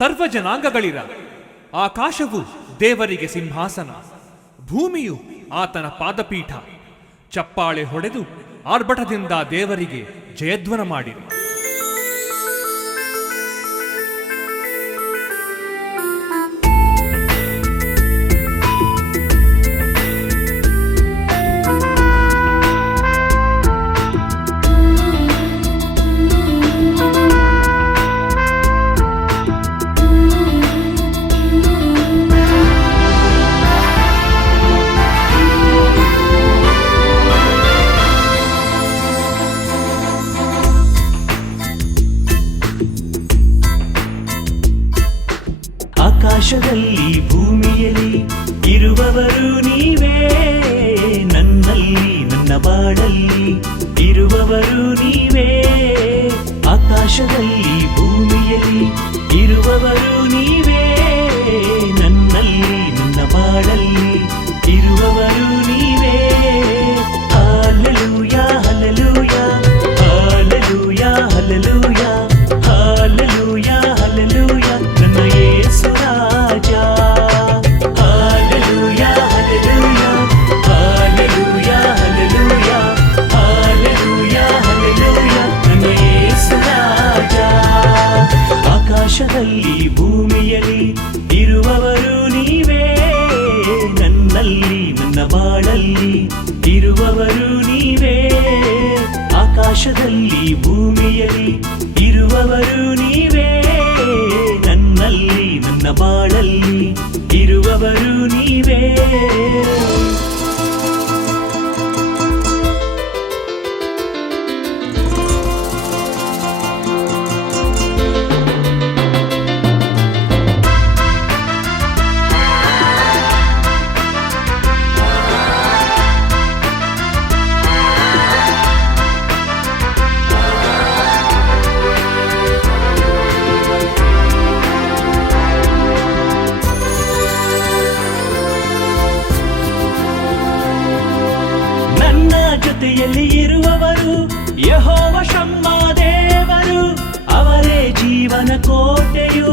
ಸರ್ವ ಜನಾಂಗಗಳಿರ. ಆಕಾಶವು ದೇವರಿಗೆ ಸಿಂಹಾಸನ, ಭೂಮಿಯು ಆತನ ಪಾದಪೀಠ. ಚಪ್ಪಾಳೆ ಹೊಡೆದು ಆರ್ಭಟದಿಂದ ದೇವರಿಗೆ ಜಯಧ್ವನ ಮಾಡಿರಿ. ಆಕಾಶದಲ್ಲಿ ಭೂಮಿಯಲ್ಲಿ ಇರುವವರು ನೀವೇ, ನನ್ನಲ್ಲಿ ನನ್ನ ಬಾಳಲ್ಲಿ ಇರುವವರು ನೀವೇ. ಆಕಾಶದಲ್ಲಿ ಭೂಮಿಯಲ್ಲಿ ಇರುವವರು ನೀವೇ, ನನ್ನಲ್ಲಿ ನನ್ನ ಬಾಳಲ್ಲಿ ಇರುವವರು ನೀವೇ. Hallelujah hallelujah hallelujah hallelujah hallelujah hallelujah ನನ್ನ ಯೇಸು ರಾಜ. Hallelujah hallelujah hallelujah hallelujah hallelujah hallelujah ನನ್ನ ಯೇಸು ರಾಜ. ಆಕಾಶದಲ್ಲಿ ಭೂಮಿಯಲ್ಲಿ ಇರುವವರು ನೀವೇ, ನನ್ನಲ್ಲಿ ನನ್ನ ಬಾಳಲ್ಲಿ ಇರುವವರು ನೀವೇ. ಆಕಾಶದಲ್ಲಿ ಭೂಮಿಯಲ್ಲಿ ಇರುವವರು ನೀವೇ, ನನ್ನಲ್ಲಿ ನನ್ನ ಬಾಳಲ್ಲಿ ಇರುವವರು ನೀವೇ. ಜೊತೆಯಲ್ಲಿ ಇರುವವರು ಯೆಹೋವ ಶಮ್ಮ ದೇವರು, ಅವರೇ ಜೀವನ ಕೋಟೆಯು,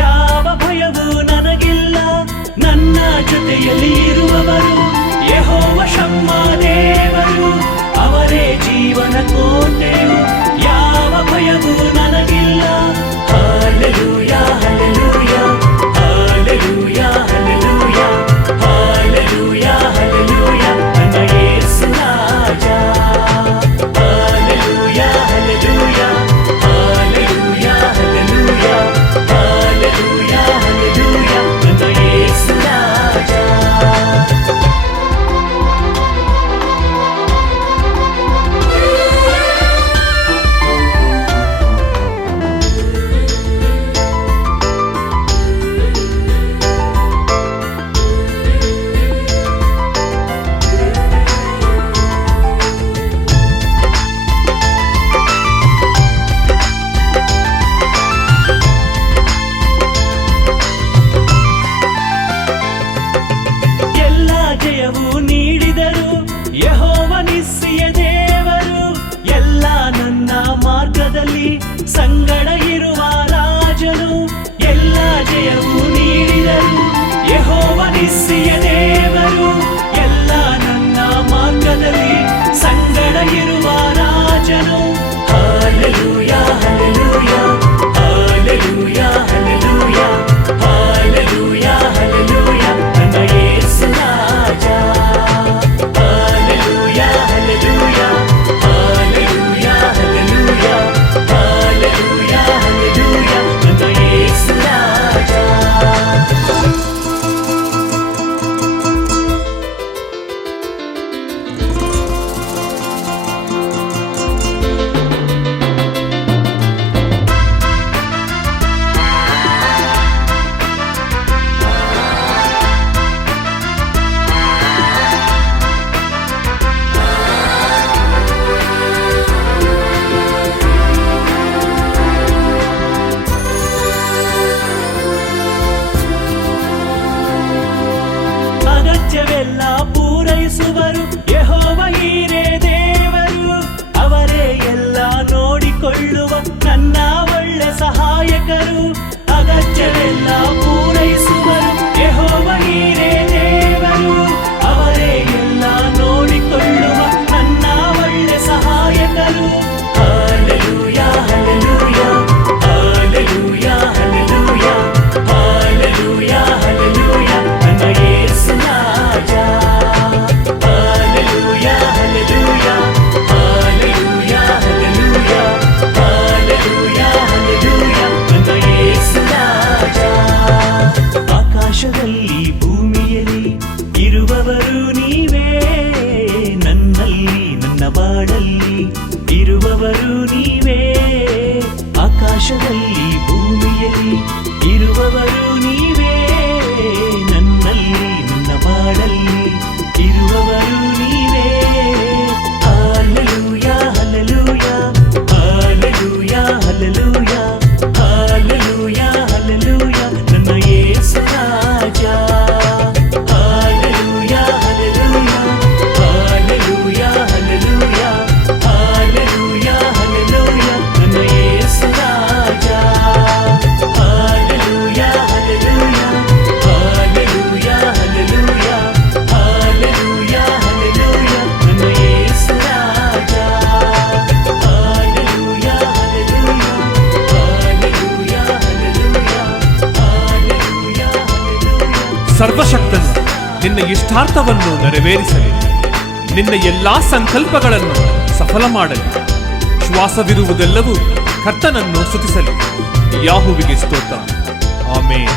ಯಾವ ಭಯವೂ ನನಗಿಲ್ಲ. ನನ್ನ ಜೊತೆಯಲ್ಲಿ ಇರುವವರು ಯೆಹೋವ ಶಮ್ಮ ದೇವರು, ಅವರೇ ಜೀವನ ಕೋಟೆಯು, ಯಾವ ಭಯವೂ ನನಗಿಲ್ಲ. Hallelujah hallelujah hallelujah hallelujah hallelujah hallelujah ನನ್ನ ಯೇಸು ರಾಜ. Hallelujah hallelujah hallelujah hallelujah hallelujah hallelujah ನನ್ನ ಯೇಸು ರಾಜ. ಜಯವು ನೀಡಿದರು ಯೆಹೋವ ನಿಸ್ಸಿಯ ದೇವರು, ಎಲ್ಲ ನನ್ನ ಮಾರ್ಗದಲ್ಲಿ ಸಂಗಡ ಇರುವ ರಾಜನು. ಎಲ್ಲ ಜಯವು ನೀಡಿದರು ಯೆಹೋವ ನಿಸ್ಸಿಯ ದೇವರು, ಎಲ್ಲ ನನ್ನ ಮಾರ್ಗದಲ್ಲಿ ಸಂಗಡ ಇರುವ ರಾಜನು. Hallelujah hallelujah hallelujah hallelujah hallelujah hallelujah ನನ್ನ ಯೇಸು ರಾಜ. Hallelujah hallelujah hallelujah hallelujah hallelujah hallelujah ನನ್ನ ಯೇಸು ರಾಜ. ನಿನ್ನ ಇಷ್ಟಾರ್ಥವನ್ನು ನೆರವೇರಿಸಲಿ. ನಿನ್ನ ಎಲ್ಲಾ ಸಂಕಲ್ಪಗಳನ್ನು ಸಫಲ ಮಾಡಲಿ. ಶ್ವಾಸವಿರುವುದೆಲ್ಲವೂ ಕರ್ತನನ್ನು ಸ್ತುತಿಸಲಿ. ಯಾಹುವಿಗೆ ಸ್ತೋತ್ರ. ಆಮೇನ್.